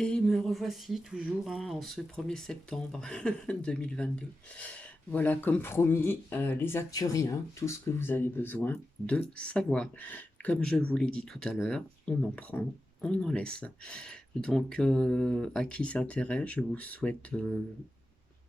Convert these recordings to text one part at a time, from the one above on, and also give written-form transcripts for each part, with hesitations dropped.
Et me revoici toujours en ce 1er septembre 2022. Voilà, comme promis, les Acturiens, tout ce que vous avez besoin de savoir. Comme je vous l'ai dit tout à l'heure, on en prend, on en laisse. Donc, à qui s'intéresse, je vous souhaite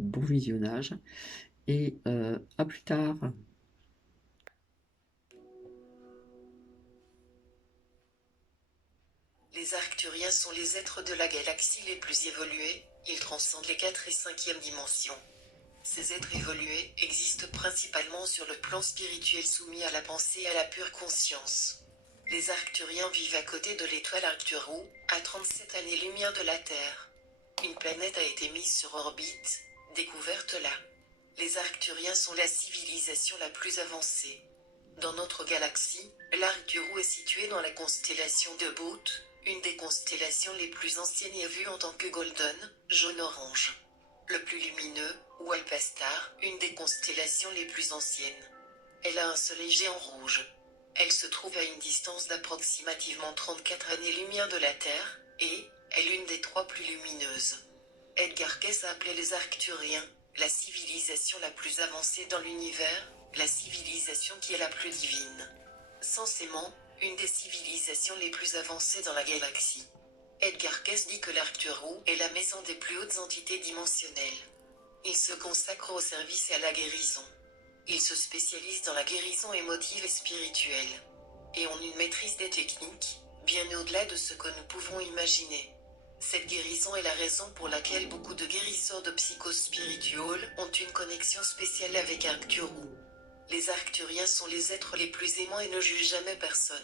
bon visionnage et à plus tard. Les Arcturiens sont les êtres de la galaxie les plus évolués, ils transcendent les 4 et 5e dimensions. Ces êtres évolués existent principalement sur le plan spirituel soumis à la pensée et à la pure conscience. Les Arcturiens vivent à côté de l'étoile Arcturus, à 37 années-lumière de la Terre. Une planète a été mise sur orbite, découverte là. Les Arcturiens sont la civilisation la plus avancée. Dans notre galaxie, l'Arcturus est situé dans la constellation de Boot, une des constellations les plus anciennes et vues en tant que Golden, jaune-orange. Le plus lumineux, ou Alpastar, une des constellations les plus anciennes. Elle a un soleil géant rouge. Elle se trouve à une distance d'approximativement 34 années-lumière de la Terre, et est l'une des 3 plus lumineuses. Edgar Cayce a appelé les Arcturiens la civilisation la plus avancée dans l'univers, la civilisation qui est la plus divine. Censément, une des civilisations les plus avancées dans la galaxie. Edgar Cayce dit que l'Arcturus est la maison des plus hautes entités dimensionnelles. Il se consacre au service et à la guérison. Il se spécialise dans la guérison émotive et spirituelle. Et en une maîtrise des techniques, bien au-delà de ce que nous pouvons imaginer. Cette guérison est la raison pour laquelle beaucoup de guérisseurs de psychospirituels ont une connexion spéciale avec Arcturus. Les Arcturiens sont les êtres les plus aimants et ne jugent jamais personne.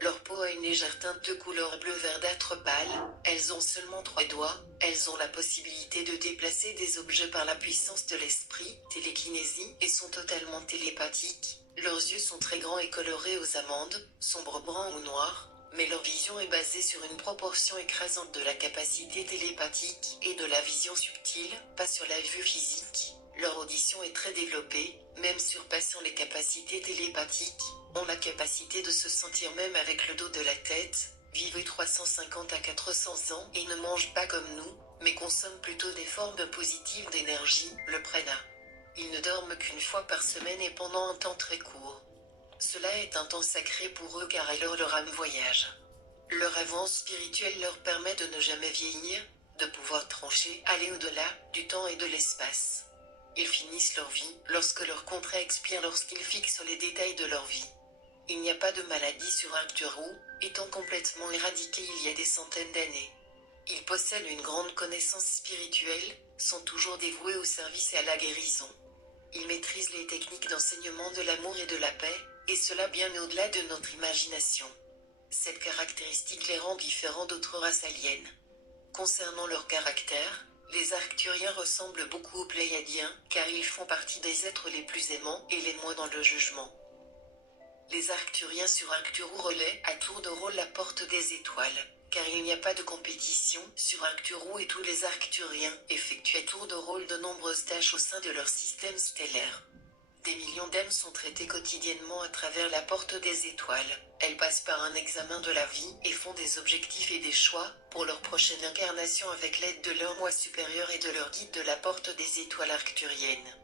Leur peau a une légère teinte de couleur bleu verdâtre pâle, elles ont seulement 3 doigts, elles ont la possibilité de déplacer des objets par la puissance de l'esprit, télékinésie, et sont totalement télépathiques. Leurs yeux sont très grands et colorés aux amandes, sombre brun ou noir, mais leur vision est basée sur une proportion écrasante de la capacité télépathique et de la vision subtile, pas sur la vue physique. Leur audition est très développée, même surpassant les capacités télépathiques, ont la capacité de se sentir même avec le dos de la tête, vivent 350 à 400 ans et ne mangent pas comme nous, mais consomment plutôt des formes positives d'énergie, le prana. Ils ne dorment qu'une fois par semaine et pendant un temps très court. Cela est un temps sacré pour eux car alors leur âme voyage. Leur avance spirituelle leur permet de ne jamais vieillir, de pouvoir trancher, aller au-delà du temps et de l'espace. Ils finissent leur vie lorsque leur contrat expire lorsqu'ils fixent les détails de leur vie. Il n'y a pas de maladie sur Arcturus, étant complètement éradiqué il y a des centaines d'années. Ils possèdent une grande connaissance spirituelle, sont toujours dévoués au service et à la guérison. Ils maîtrisent les techniques d'enseignement de l'amour et de la paix, et cela bien au-delà de notre imagination. Cette caractéristique les rend différents d'autres races aliens. Concernant leur caractère, les Arcturiens ressemblent beaucoup aux Pléiadiens, car ils font partie des êtres les plus aimants et les moins dans le jugement. Les Arcturiens sur Arcturus relaient à tour de rôle la porte des étoiles, car il n'y a pas de compétition sur Arcturus et tous les Arcturiens effectuent à tour de rôle de nombreuses tâches au sein de leur système stellaire. Des millions d'âmes sont traitées quotidiennement à travers la porte des étoiles. Elles passent par un examen de la vie et font des objectifs et des choix pour leur prochaine incarnation avec l'aide de leur moi supérieur et de leur guide de la porte des étoiles arcturiennes.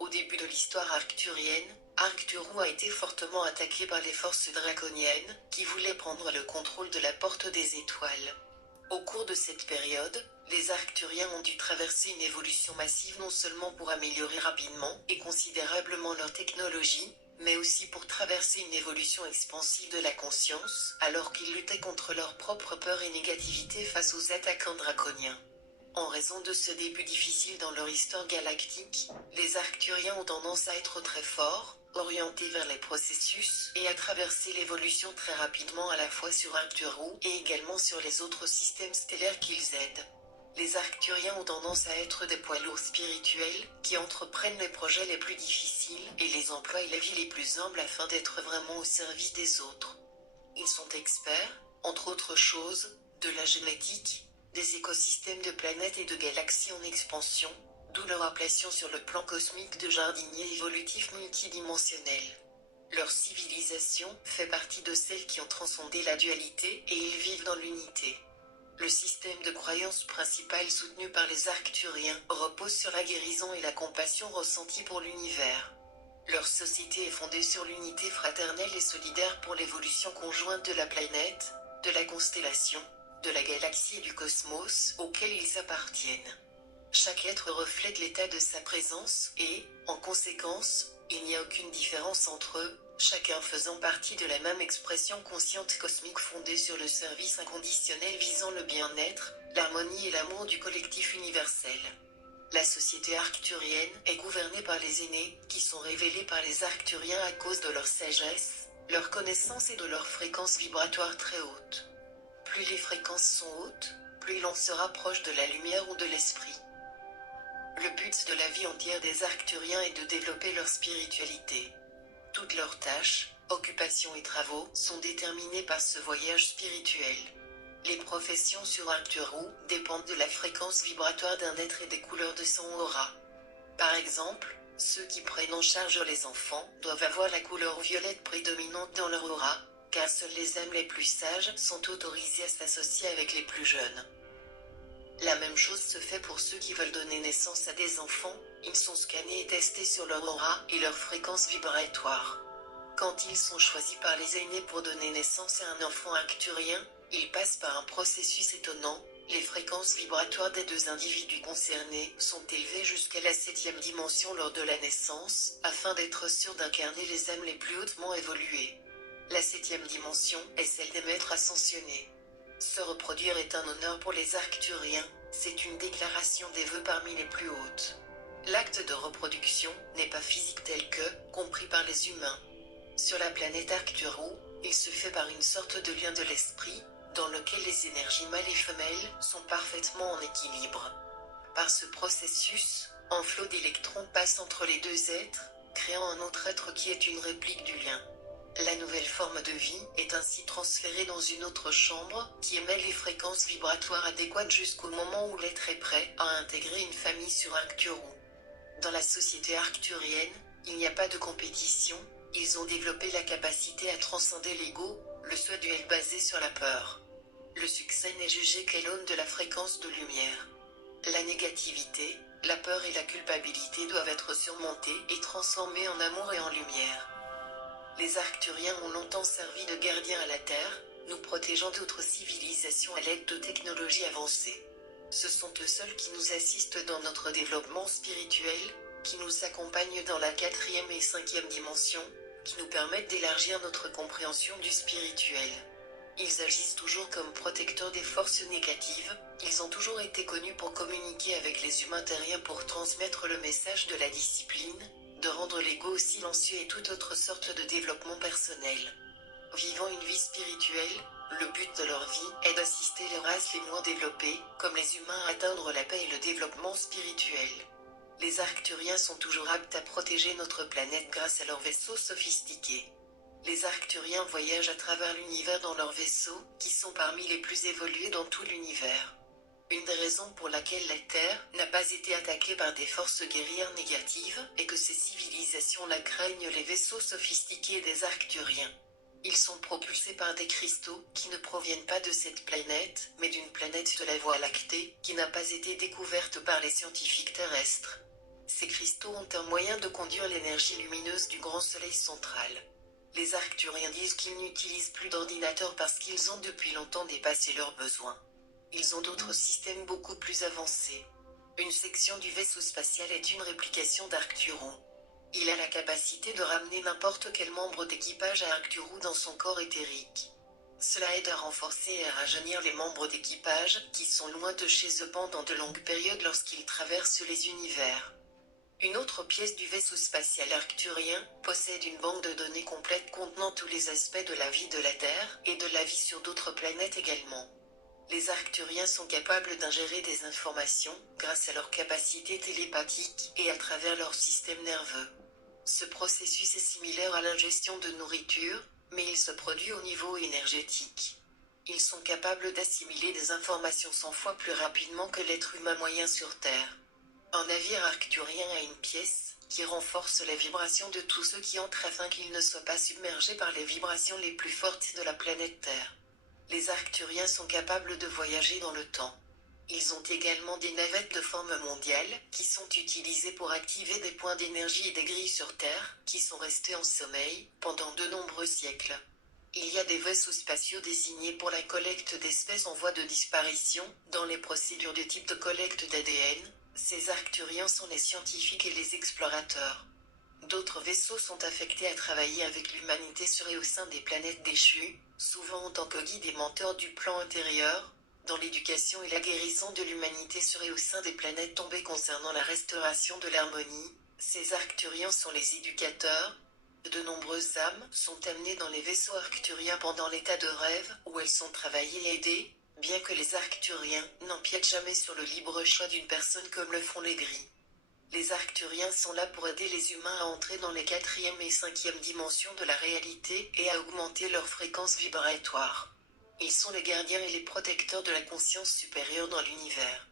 Au début de l'histoire arcturienne, Arcturus a été fortement attaqué par les forces draconiennes, qui voulaient prendre le contrôle de la porte des étoiles. Au cours de cette période, les Arcturiens ont dû traverser une évolution massive non seulement pour améliorer rapidement et considérablement leur technologie, mais aussi pour traverser une évolution expansive de la conscience, alors qu'ils luttaient contre leur propre peur et négativité face aux attaquants draconiens. En raison de ce début difficile dans leur histoire galactique, les Arcturiens ont tendance à être très forts, orientés vers les processus, et à traverser l'évolution très rapidement à la fois sur Arcturus et également sur les autres systèmes stellaires qu'ils aident. Les Arcturiens ont tendance à être des poids lourds spirituels, qui entreprennent les projets les plus difficiles et les emploient et la vie les plus humbles afin d'être vraiment au service des autres. Ils sont experts, entre autres choses, de la génétique, des écosystèmes de planètes et de galaxies en expansion, d'où leur appellation sur le plan cosmique de jardiniers évolutifs multidimensionnels. Leur civilisation fait partie de celles qui ont transcendé la dualité et ils vivent dans l'unité. Le système de croyance principal soutenu par les Arcturiens repose sur la guérison et la compassion ressentie pour l'univers. Leur société est fondée sur l'unité fraternelle et solidaire pour l'évolution conjointe de la planète, de la constellation, de la galaxie et du cosmos auquel ils appartiennent. Chaque être reflète l'état de sa présence et, en conséquence, il n'y a aucune différence entre eux, chacun faisant partie de la même expression consciente cosmique fondée sur le service inconditionnel visant le bien-être, l'harmonie et l'amour du collectif universel. La société arcturienne est gouvernée par les aînés, qui sont révélés par les Arcturiens à cause de leur sagesse, leur connaissance et de leur fréquence vibratoire très haute. Plus les fréquences sont hautes, plus l'on se rapproche de la lumière ou de l'esprit. Le but de la vie entière des Arcturiens est de développer leur spiritualité. Toutes leurs tâches, occupations et travaux sont déterminés par ce voyage spirituel. Les professions sur Arcturu dépendent de la fréquence vibratoire d'un être et des couleurs de son aura. Par exemple, ceux qui prennent en charge les enfants doivent avoir la couleur violette prédominante dans leur aura, car seules les âmes les plus sages sont autorisées à s'associer avec les plus jeunes. La même chose se fait pour ceux qui veulent donner naissance à des enfants, ils sont scannés et testés sur leur aura et leur fréquence vibratoire. Quand ils sont choisis par les aînés pour donner naissance à un enfant arcturien, ils passent par un processus étonnant. Les fréquences vibratoires des deux individus concernés sont élevées jusqu'à la 7e dimension lors de la naissance, afin d'être sûr d'incarner les âmes les plus hautement évoluées. La 7e dimension est celle des maîtres ascensionnés. Se reproduire est un honneur pour les Arcturiens, c'est une déclaration des vœux parmi les plus hautes. L'acte de reproduction n'est pas physique tel que, compris par les humains. Sur la planète Arcturu, il se fait par une sorte de lien de l'esprit, dans lequel les énergies mâles et femelles sont parfaitement en équilibre. Par ce processus, un flot d'électrons passe entre les deux êtres, créant un autre être qui est une réplique du lien. La nouvelle forme de vie est ainsi transférée dans une autre chambre qui émet les fréquences vibratoires adéquates jusqu'au moment où l'être est prêt à intégrer une famille sur Arcturu. Dans la société arcturienne, il n'y a pas de compétition, ils ont développé la capacité à transcender l'ego, le soi duel basé sur la peur. Le succès n'est jugé qu'à l'aune de la fréquence de lumière. La négativité, la peur et la culpabilité doivent être surmontées et transformées en amour et en lumière. Les Arcturiens ont longtemps servi de gardiens à la Terre, nous protégeant d'autres civilisations à l'aide de technologies avancées. Ce sont eux seuls qui nous assistent dans notre développement spirituel, qui nous accompagnent dans la 4e et 5e dimension, qui nous permettent d'élargir notre compréhension du spirituel. Ils agissent toujours comme protecteurs des forces négatives, ils ont toujours été connus pour communiquer avec les humains terriens pour transmettre le message de la discipline, de rendre l'ego silencieux et toute autre sorte de développement personnel. Vivant une vie spirituelle, le but de leur vie est d'assister les races les moins développées, comme les humains, à atteindre la paix et le développement spirituel. Les Arcturiens sont toujours aptes à protéger notre planète grâce à leurs vaisseaux sophistiqués. Les Arcturiens voyagent à travers l'univers dans leurs vaisseaux, qui sont parmi les plus évolués dans tout l'univers. Une des raisons pour laquelle la Terre n'a pas été attaquée par des forces guerrières négatives est que ces civilisations-là craignent les vaisseaux sophistiqués des Arcturiens. Ils sont propulsés par des cristaux qui ne proviennent pas de cette planète, mais d'une planète de la Voie lactée qui n'a pas été découverte par les scientifiques terrestres. Ces cristaux ont un moyen de conduire l'énergie lumineuse du grand soleil central. Les Arcturiens disent qu'ils n'utilisent plus d'ordinateurs parce qu'ils ont depuis longtemps dépassé leurs besoins. Ils ont d'autres systèmes beaucoup plus avancés. Une section du vaisseau spatial est une réplication d'Arcturu. Il a la capacité de ramener n'importe quel membre d'équipage à Arcturu dans son corps éthérique. Cela aide à renforcer et à rajeunir les membres d'équipage qui sont loin de chez eux pendant de longues périodes lorsqu'ils traversent les univers. Une autre pièce du vaisseau spatial arcturien possède une banque de données complète contenant tous les aspects de la vie de la Terre et de la vie sur d'autres planètes également. Les Arcturiens sont capables d'ingérer des informations grâce à leur capacité télépathique et à travers leur système nerveux. Ce processus est similaire à l'ingestion de nourriture, mais il se produit au niveau énergétique. Ils sont capables d'assimiler des informations 100 fois plus rapidement que l'être humain moyen sur Terre. Un navire arcturien a une pièce qui renforce la vibration de tous ceux qui entrent afin qu'ils ne soient pas submergés par les vibrations les plus fortes de la planète Terre. Les Arcturiens sont capables de voyager dans le temps. Ils ont également des navettes de forme mondiale, qui sont utilisées pour activer des points d'énergie et des grilles sur Terre, qui sont restés en sommeil, pendant de nombreux siècles. Il y a des vaisseaux spatiaux désignés pour la collecte d'espèces en voie de disparition, dans les procédures de type de collecte d'ADN. Ces Arcturiens sont les scientifiques et les explorateurs. D'autres vaisseaux sont affectés à travailler avec l'humanité sur et au sein des planètes déchues, souvent en tant que guides et menteurs du plan intérieur, dans l'éducation et la guérison de l'humanité sur et au sein des planètes tombées concernant la restauration de l'harmonie. Ces Arcturiens sont les éducateurs. De nombreuses âmes sont amenées dans les vaisseaux arcturiens pendant l'état de rêve, où elles sont travaillées et aidées, bien que les Arcturiens n'empiètent jamais sur le libre choix d'une personne comme le font les gris. Les Arcturiens sont là pour aider les humains à entrer dans les 4e et 5e dimensions de la réalité et à augmenter leur fréquence vibratoire. Ils sont les gardiens et les protecteurs de la conscience supérieure dans l'univers.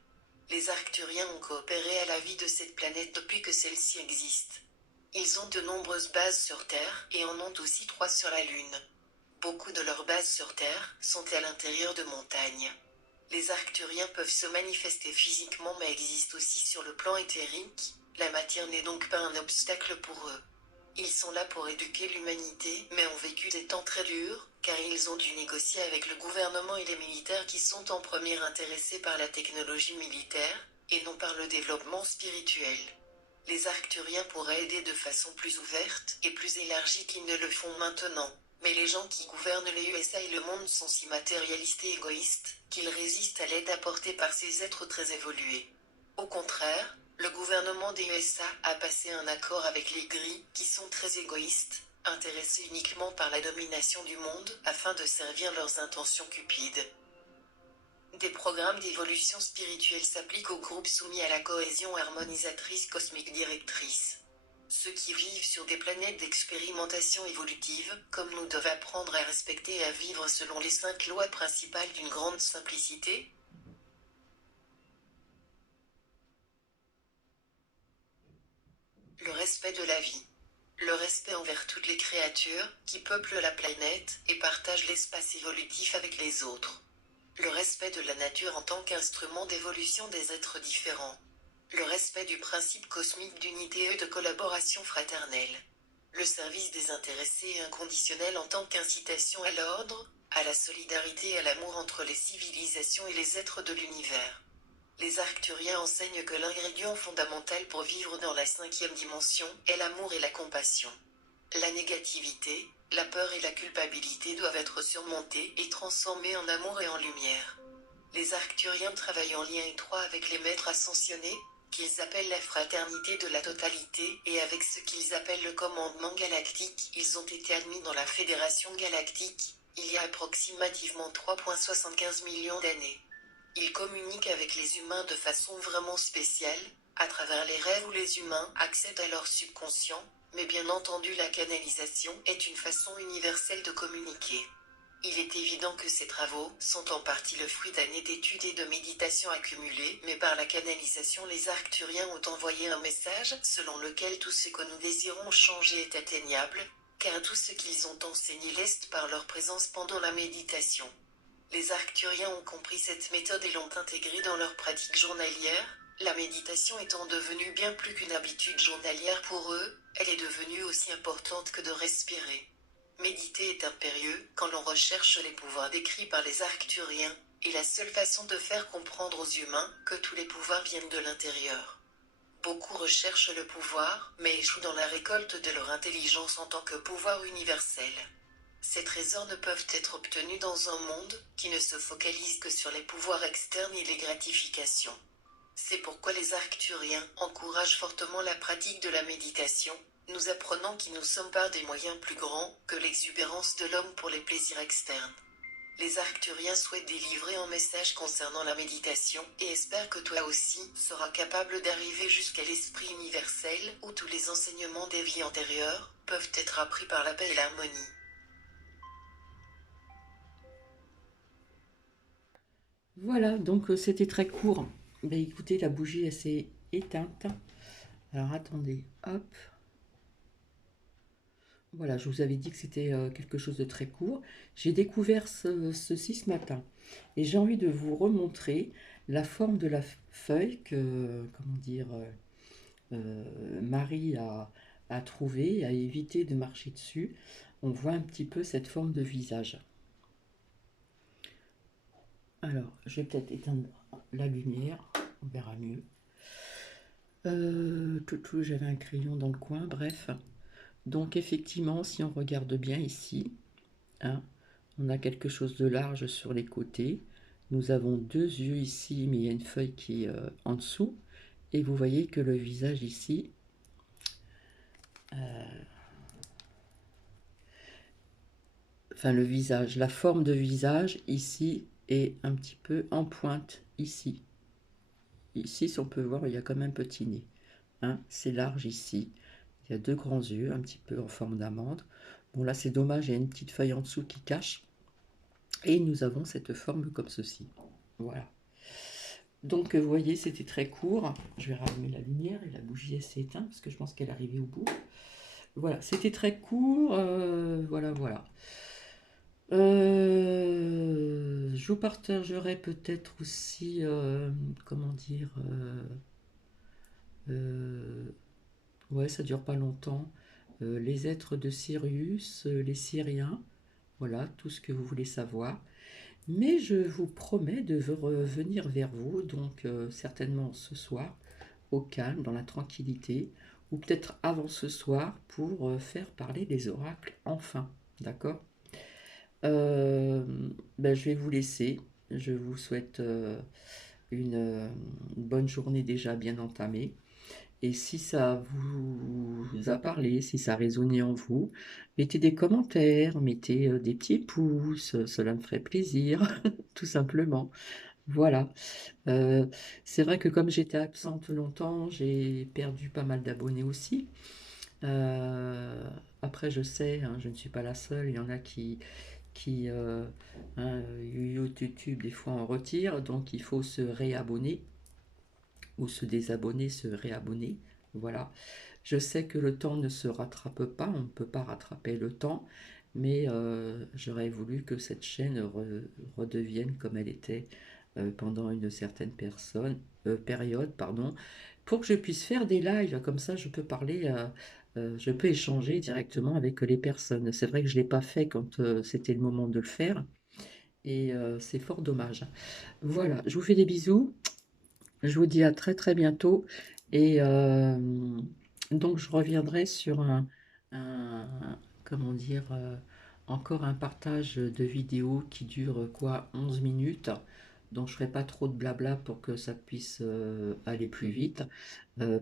Les Arcturiens ont coopéré à la vie de cette planète depuis que celle-ci existe. Ils ont de nombreuses bases sur Terre et en ont aussi 3 sur la Lune. Beaucoup de leurs bases sur Terre sont à l'intérieur de montagnes. Les Arcturiens peuvent se manifester physiquement mais existent aussi sur le plan éthérique, la matière n'est donc pas un obstacle pour eux. Ils sont là pour éduquer l'humanité mais ont vécu des temps très durs, car ils ont dû négocier avec le gouvernement et les militaires qui sont en premier intéressés par la technologie militaire, et non par le développement spirituel. Les Arcturiens pourraient aider de façon plus ouverte et plus élargie qu'ils ne le font maintenant. Mais les gens qui gouvernent les USA et le monde sont si matérialistes et égoïstes, qu'ils résistent à l'aide apportée par ces êtres très évolués. Au contraire, le gouvernement des USA a passé un accord avec les gris, qui sont très égoïstes, intéressés uniquement par la domination du monde, afin de servir leurs intentions cupides. Des programmes d'évolution spirituelle s'appliquent aux groupes soumis à la cohésion harmonisatrice cosmique directrice. Ceux qui vivent sur des planètes d'expérimentation évolutive, comme nous, doivent apprendre à respecter et à vivre selon les 5 lois principales d'une grande simplicité. Le respect de la vie. Le respect envers toutes les créatures qui peuplent la planète et partagent l'espace évolutif avec les autres. Le respect de la nature en tant qu'instrument d'évolution des êtres différents. Le respect du principe cosmique d'unité et de collaboration fraternelle. Le service désintéressé et inconditionnel en tant qu'incitation à l'ordre, à la solidarité et à l'amour entre les civilisations et les êtres de l'univers. Les Arcturiens enseignent que l'ingrédient fondamental pour vivre dans la 5e dimension est l'amour et la compassion. La négativité, la peur et la culpabilité doivent être surmontées et transformées en amour et en lumière. Les Arcturiens travaillent en lien étroit avec les maîtres ascensionnés, qu'ils appellent la fraternité de la totalité, et avec ce qu'ils appellent le commandement galactique. Ils ont été admis dans la Fédération galactique, il y a approximativement 3,75 millions d'années. Ils communiquent avec les humains de façon vraiment spéciale, à travers les rêves où les humains accèdent à leur subconscient, mais bien entendu la canalisation est une façon universelle de communiquer. Il est évident que ces travaux sont en partie le fruit d'années d'études et de méditation accumulées, mais par la canalisation les Arcturiens ont envoyé un message selon lequel tout ce que nous désirons changer est atteignable, car tout ce qu'ils ont enseigné l'est par leur présence pendant la méditation. Les Arcturiens ont compris cette méthode et l'ont intégrée dans leur pratique journalière, la méditation étant devenue bien plus qu'une habitude journalière pour eux, elle est devenue aussi importante que de respirer. Méditer est impérieux quand l'on recherche les pouvoirs décrits par les Arcturiens, et la seule façon de faire comprendre aux humains que tous les pouvoirs viennent de l'intérieur. Beaucoup recherchent le pouvoir, mais échouent dans la récolte de leur intelligence en tant que pouvoir universel. Ces trésors ne peuvent être obtenus dans un monde qui ne se focalise que sur les pouvoirs externes et les gratifications. C'est pourquoi les Arcturiens encouragent fortement la pratique de la méditation, nous apprenant qu'ils nous sommes par des moyens plus grands que l'exubérance de l'homme pour les plaisirs externes. Les Arcturiens souhaitent délivrer un message concernant la méditation et espèrent que toi aussi seras capable d'arriver jusqu'à l'esprit universel où tous les enseignements des vies antérieures peuvent être appris par la paix et l'harmonie. Voilà, donc c'était très court. Ben, écoutez, la bougie, elle s'est éteinte. Alors attendez, hop. Voilà, je vous avais dit que c'était quelque chose de très court. J'ai découvert ceci ce matin et j'ai envie de vous remontrer la forme de la feuille que, comment dire, Marie a trouvée, a évité de marcher dessus. On voit un petit peu cette forme de visage. Alors, je vais peut-être éteindre la lumière, on verra mieux. J'avais un crayon dans le coin, bref. Donc effectivement, si on regarde bien ici, hein, on a quelque chose de large sur les côtés. Nous avons deux yeux ici, mais il y a une feuille qui est en dessous. Et vous voyez que le visage ici, enfin le visage, la forme de visage ici est un petit peu en pointe ici. Ici, si on peut voir, il y a comme un petit nez. Hein, c'est large ici. Il y a deux grands yeux, un petit peu en forme d'amande. Bon là c'est dommage, il y a une petite feuille en dessous qui cache. Et nous avons cette forme comme ceci. Voilà. Donc vous voyez, c'était très court. Je vais rallumer la lumière et la bougie s'est éteinte parce que je pense qu'elle est arrivée au bout. Voilà, c'était très court. Voilà, voilà. Je vous partagerai peut-être aussi, comment dire, ouais, ça dure pas longtemps. Les êtres de Sirius, les Syriens, voilà, tout ce que vous voulez savoir. Mais je vous promets de revenir vers vous, donc certainement ce soir, au calme, dans la tranquillité, ou peut-être avant ce soir pour faire parler des oracles enfin. D'accord. Euh, ben, je vais vous laisser. Je vous souhaite une bonne journée déjà bien entamée. Et si ça vous a parlé, si ça a résonné en vous, mettez des commentaires, mettez des petits pouces, cela me ferait plaisir, tout simplement. Voilà. Euh, c'est vrai que comme j'étais absente longtemps, j'ai perdu pas mal d'abonnés aussi. Euh, après, je sais, hein, je ne suis pas la seule, il y en a qui hein, YouTube, des fois, en retire, donc il faut se réabonner ou se désabonner, se réabonner. Voilà. Je sais que le temps ne se rattrape pas, on ne peut pas rattraper le temps, mais j'aurais voulu que cette chaîne redevienne comme elle était pendant une certaine période, pardon, pour que je puisse faire des lives, comme ça je peux parler, je peux échanger directement avec les personnes. C'est vrai que je ne l'ai pas fait quand c'était le moment de le faire, et c'est fort dommage. Voilà, je vous fais des bisous. Je vous dis à très très bientôt et donc je reviendrai sur comment dire, encore un partage de vidéos qui dure quoi, 11 minutes. Donc je ferai pas trop de blabla pour que ça puisse aller plus vite.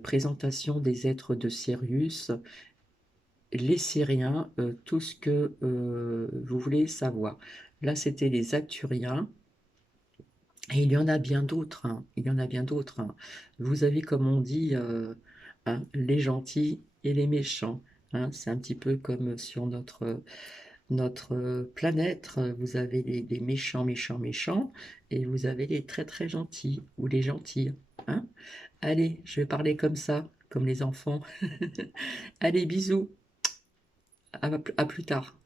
Présentation des êtres de Sirius, les Syriens, tout ce que vous voulez savoir. Là c'était les Acturiens. Et il y en a bien d'autres, hein. Il y en a bien d'autres, hein. Vous avez, comme on dit, hein, les gentils et les méchants, hein. C'est un petit peu comme sur notre planète. Vous avez les méchants, méchants, méchants, et vous avez les très, très gentils ou les gentils, hein. Allez, je vais parler comme ça, comme les enfants. Allez, bisous, à plus tard.